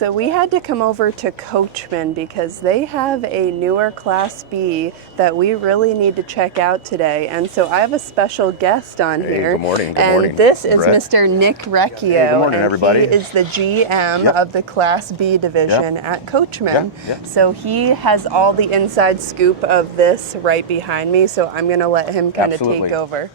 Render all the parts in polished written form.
So we had to come over to Coachmen because they have a newer Class B that we really need to check out today. And so I have a special guest on here. Good morning. Good and morning. This is Brett. Mr. Nick Recchio. Hey, good morning, and everybody. He is the GM of the Class B division at Coachmen. So he has all the inside scoop of this right behind me. So I'm going to let him kind of take over.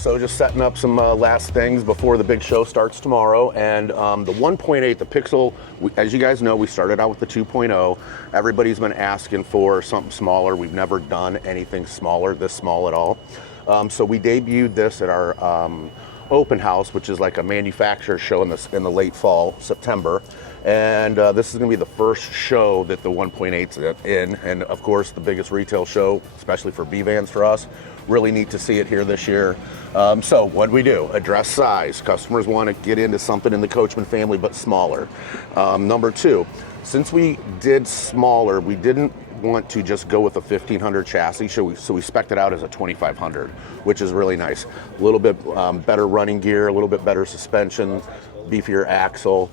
So just setting up some last things before the big show starts tomorrow. And the 1.8, the Pixel, as you guys know, we started out with the 2.0. Everybody's been asking for something smaller. We've never done anything smaller, this small at all. So we debuted this at our open house, which is like a manufacturer show in the late fall, September. And this is going to be the first show that the 1.8's in. And of course, the biggest retail show, especially for B-Vans for us. Really neat to see it here this year. So what we do, address size. Customers want to get into something in the Coachmen family, but smaller. Number two, since we did smaller, we didn't want to just go with a 1500 chassis, so we spec'd it out as a 2500, which is really nice. A little bit better running gear, a little bit better suspension, beefier axle.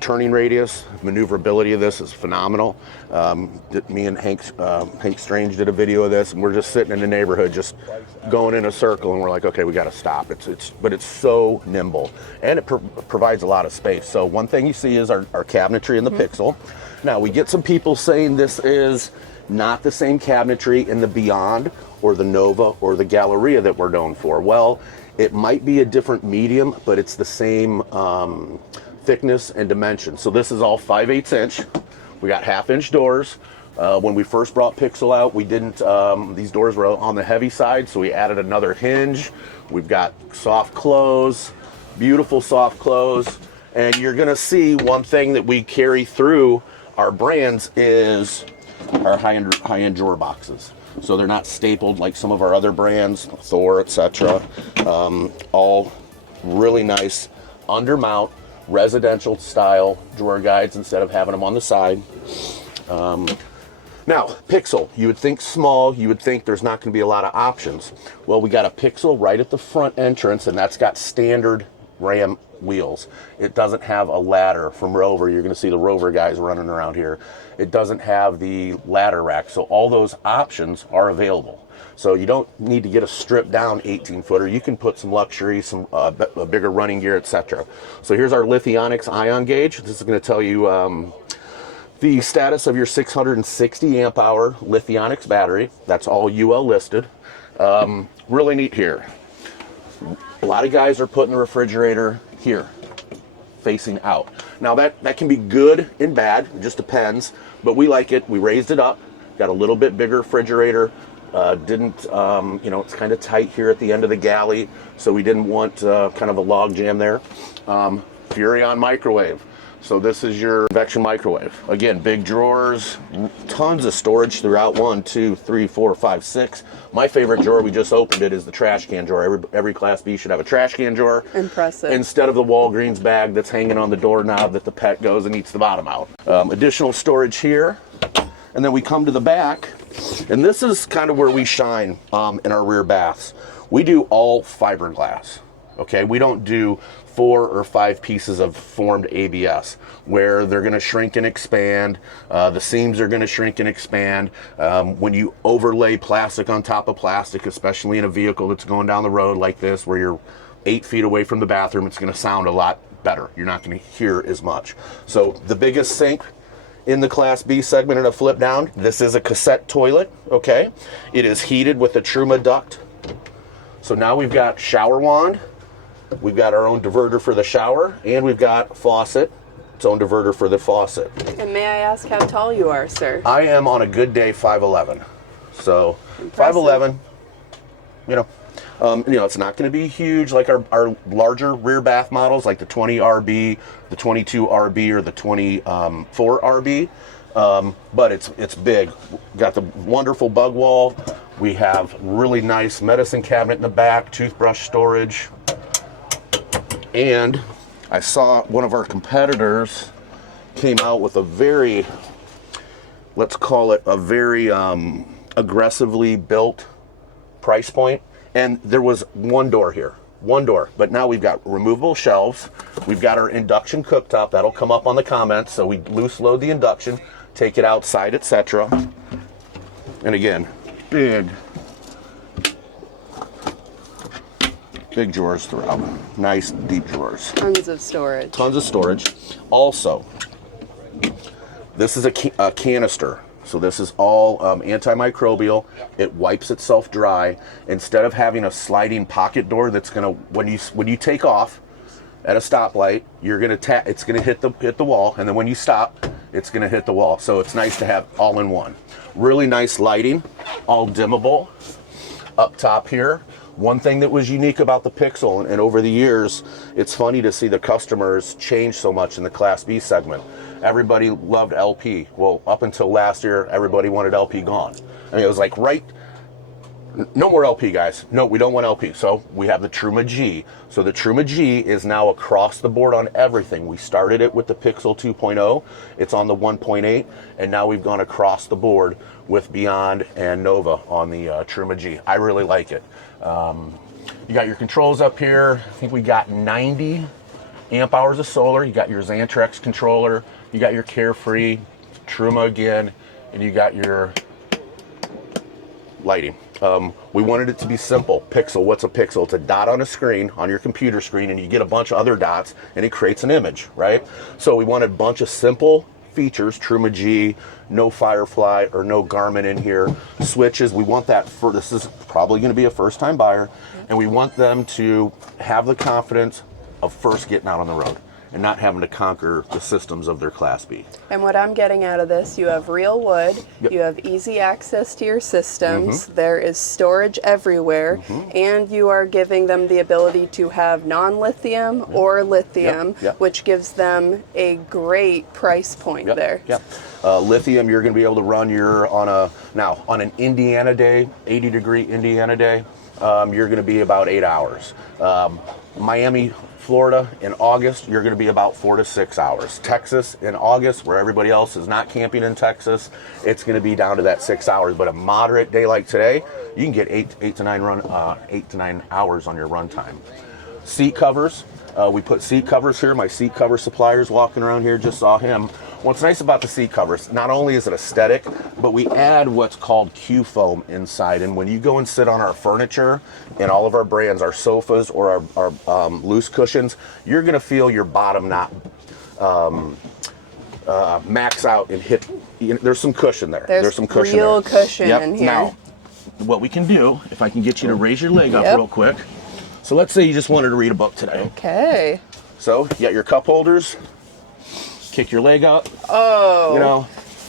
Turning radius, maneuverability of this is phenomenal. Me and Hank Strange did a video of this, and we're just sitting in the neighborhood, just going in a circle, and we're like, okay, we got to stop. But it's so nimble, and it provides a lot of space. So one thing you see is our cabinetry in the Pixel. Now we get some people saying this is not the same cabinetry in the Beyond or the Noovo or the Galleria that we're known for. Well, it might be a different medium, but it's the same thickness and dimension. So this is all 5/8 inch. We got 1/2 inch doors. When we first brought Pixel out, we didn't, these doors were on the heavy side, so we added another hinge. We've got soft close, beautiful soft close. And you're gonna see one thing that we carry through our brands is our high-end drawer boxes. So they're not stapled like some of our other brands, Thor, etc. All really nice undermount, residential style drawer guides instead of having them on the side. Now, Pixel, you would think small, you would think there's not going to be a lot of options. Well, we got a Pixel right at the front entrance, and that's got standard Ram wheels. It doesn't have a ladder from Rover. You're going to see the Rover guys running around here. It doesn't have the ladder rack, so all those options are available. So you don't need to get a stripped down 18-footer. You can put some luxury, some a bigger running gear, etc. So here's our Lithionics ion gauge. This is going to tell you the status of your 660 amp hour Lithionics battery. That's all UL listed. Really neat here. A lot of guys are putting the refrigerator here, facing out. Now that can be good and bad, it just depends, but we like it. We raised it up, got a little bit bigger refrigerator. It's kind of tight here at the end of the galley, so we didn't want kind of a log jam there. Furrion microwave. So this is your convection microwave. Again, big drawers, tons of storage throughout. 1, 2, 3, 4, 5, 6. My favorite drawer, we just opened it, is the trash can drawer. Every Class B should have a trash can drawer. Impressive. Instead of the Walgreens bag that's hanging on the doorknob that the pet goes and eats the bottom out. Additional storage here. And then we come to the back, and this is kind of where we shine in our rear baths. We do all fiberglass, okay? We don't do 4 or 5 pieces of formed ABS where they're going to shrink and expand. The seams are going to shrink and expand. When you overlay plastic on top of plastic, especially in a vehicle that's going down the road like this where you're 8 feet away from the bathroom, it's going to sound a lot better. You're not going to hear as much. So the biggest sink in the Class B segment in a flip down, this is a cassette toilet, okay? It is heated with a Truma duct. So now we've got shower wand, we've got our own diverter for the shower, and we've got faucet, its own diverter for the faucet. And may I ask how tall you are, sir? I am on a good day 5'11". So impressive. 5'11", you know, It's not going to be huge like our larger rear bath models, like the 20RB, the 22RB, or the 24RB. But it's big. Got the wonderful bug wall. We have really nice medicine cabinet in the back, toothbrush storage. And I saw one of our competitors came out with a very, let's call it a very aggressively built price point. And there was one door here, one door. But now we've got removable shelves. We've got our induction cooktop. That'll come up on the comments. So we loose load the induction, take it outside, etc. And again, big drawers throughout. Nice deep drawers. Tons of storage. Tons of storage. Also, this is a canister. So this is all antimicrobial. It wipes itself dry. Instead of having a sliding pocket door that's gonna, when you take off at a stoplight, you're gonna it's gonna hit the wall, and then when you stop, it's gonna hit the wall. So it's nice to have all in one. Really nice lighting, all dimmable. Up top here, one thing that was unique about the Pixel, and over the years, it's funny to see the customers change so much in the Class B segment. Everybody loved LP. Well, up until last year, everybody wanted LP gone. I mean, it was like, no more LP, guys. No, we don't want LP. So we have the Truma G. So the Truma G is now across the board on everything. We started it with the Pixel 2.0. It's on the 1.8, and now we've gone across the board with Beyond and Noovo on the Truma G. I really like it. You got your controls up here. I think we got 90 amp hours of solar. You got your Xantrex controller. You got your Carefree, Truma again, and you got your lighting. We wanted it to be simple. Pixel, what's a pixel? It's a dot on a screen, on your computer screen, and you get a bunch of other dots, and it creates an image, right? So we wanted a bunch of simple features. Truma G, no Firefly or no Garmin in here. Switches, we want that for, this is probably going to be a first-time buyer, and we want them to have the confidence of first getting out on the road and not having to conquer the systems of their Class B. And what I'm getting out of this, you have real wood, you have easy access to your systems, there is storage everywhere, and you are giving them the ability to have non-lithium or lithium, which gives them a great price point there. Lithium, you're going to be able to run on an Indiana day, 80-degree Indiana day, you're going to be about 8 hours. Miami, Florida in August, you're going to be about 4 to 6 hours. Texas in August, where everybody else is not camping in Texas, it's going to be down to that 6 hours. But a moderate day like today, you can get 8 to 9 hours on your run time. Seat covers, we put seat covers here. My seat cover supplier's walking around here, just saw him. What's nice about the seat covers, not only is it aesthetic, but we add what's called Q foam inside. And when you go and sit on our furniture and all of our brands, our sofas or our loose cushions, you're going to feel your bottom not max out and hit. There's some cushion there. There's some cushion real there. Cushion in here. Now, what we can do, if I can get you to raise your leg up real quick. So let's say you just wanted to read a book today. Okay. So you got your cup holders. Kick your leg up. Oh,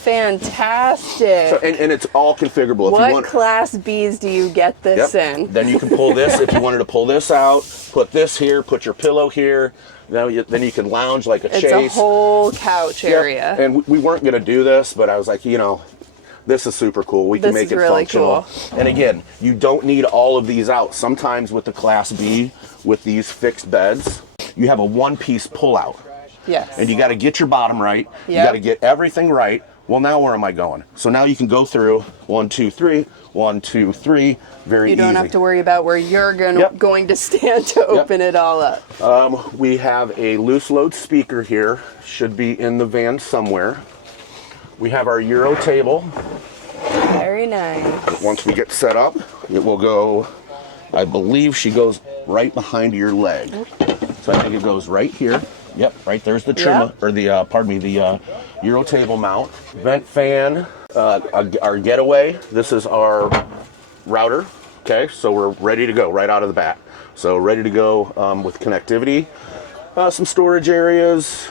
fantastic. So, and it's all configurable. What if you want, Class Bs do you get this in? Then you can pull this. If you wanted to pull this out, put this here, put your pillow here. Then you can lounge like a Chase. It's a whole couch area. And we weren't going to do this, but I was like, this is super cool. We can make it really functional. Cool. And again, you don't need all of these out. Sometimes with the Class B, with these fixed beds, you have a one-piece pull-out. Yes. And you got to get your bottom right. You got to get everything right. Well, now where am I going? So now you can go through 1, 2, 3, 1, 2, 3. Very easy. You don't have to worry about where you're going to stand to open it all up. We have a loose load speaker here. Should be in the van somewhere. We have our Euro table. Very nice. Once we get set up, it will go, I believe she goes right behind your leg. So I think it goes right here. Yep, right there's the Truma, or the Euro table mount. Vent fan, our getaway. This is our router. Okay, so we're ready to go right out of the bat. So ready to go with connectivity. Some storage areas.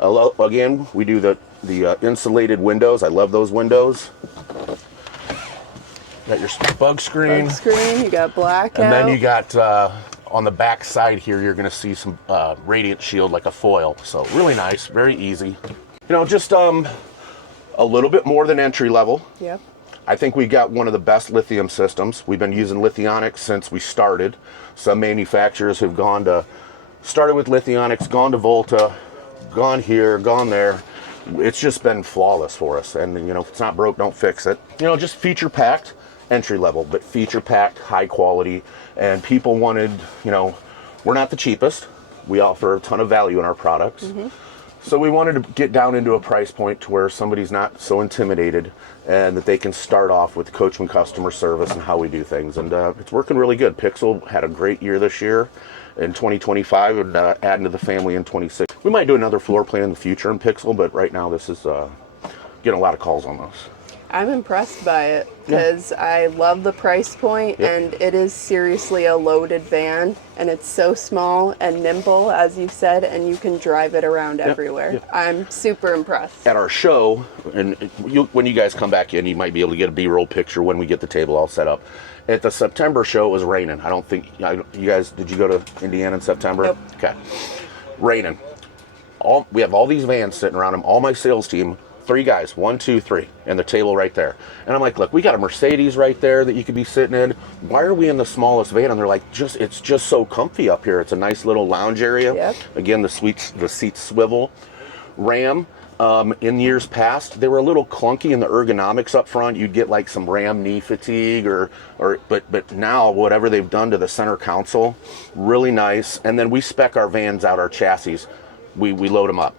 Again, we do the insulated windows. I love those windows. got your bug screen. Bug screen, you got blackout. And then you got, on the back side here, you're gonna see some radiant shield, like a foil. So really nice, very easy. You know, just a little bit more than entry level. Yep. I think we got one of the best lithium systems. We've been using lithionics since we started. Some manufacturers have started with lithionics, gone to Volta, gone here, gone there. It's just been flawless for us. And you know, if it's not broke, don't fix it. You know, just feature packed, entry level, but feature packed, high quality. And people wanted, you know, we're not the cheapest. We offer a ton of value in our products. So we wanted to get down into a price point to where somebody's not so intimidated and that they can start off with Coachmen customer service and how we do things. And it's working really good. Pixel had a great year this year in 2025 and adding to the family in 26. We might do another floor plan in the future in Pixel, but right now this is getting a lot of calls on those. I'm impressed by it because I love the price point, and it is seriously a loaded van, and it's so small and nimble, as you said, and you can drive it around everywhere. I'm super impressed. At our show, and when you guys come back in, you might be able to get a B-roll picture when we get the table all set up. At the September show, it was raining. I don't think, you guys, did you go to Indiana in September? Nope. Okay. Raining. We have all these vans sitting around them, all my sales team, 3 guys, 1, 2, 3, and the table right there. And I'm like, look, we got a Mercedes right there that you could be sitting in. Why are we in the smallest van? And they're like, it's just so comfy up here. It's a nice little lounge area. Again, the seats swivel. Ram, in years past, they were a little clunky in the ergonomics up front. You'd get like some Ram knee fatigue, but now whatever they've done to the center console, really nice. And then we spec our vans out, our chassis. We load them up.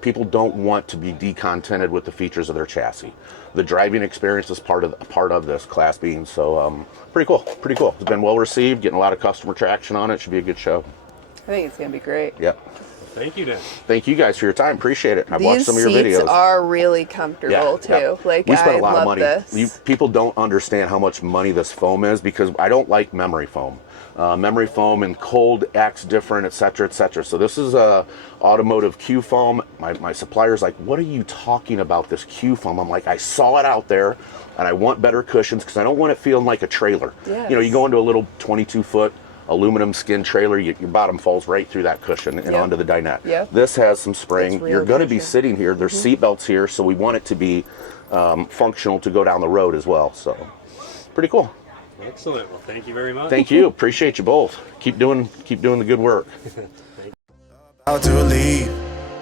People don't want to be decontented with the features of their chassis. The driving experience is part of this class being, so pretty cool. It's been well received, getting a lot of customer traction on it. Should be a good show. I think it's gonna be great. Yep. Thank you, Dan. Thank you guys for your time. Appreciate it. I've watched some of your videos. These seats are really comfortable too. Like, we spent a lot I of love money. this. People don't understand how much money this foam is because I don't like memory foam. Memory foam and cold acts different, etc., etc. So this is a automotive Q foam. My supplier's like, what are you talking about, this Q foam? I'm like, I saw it out there and I want better cushions because I don't want it feeling like a trailer. You know, you go into a little 22-foot aluminum skin trailer, your bottom falls right through that cushion and onto the dinette. This has some spring. You're going to be sitting here. There's seat belts here, so we want it to be functional to go down the road as well. So pretty cool. Excellent. Well, thank you very much. Thank you. Appreciate you both. Keep doing the good work. About to leave,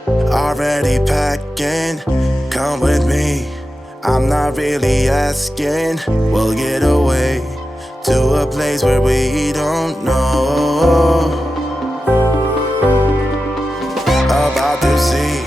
already packing. Come with me. I'm not really asking. We'll get away to a place where we don't know. About to see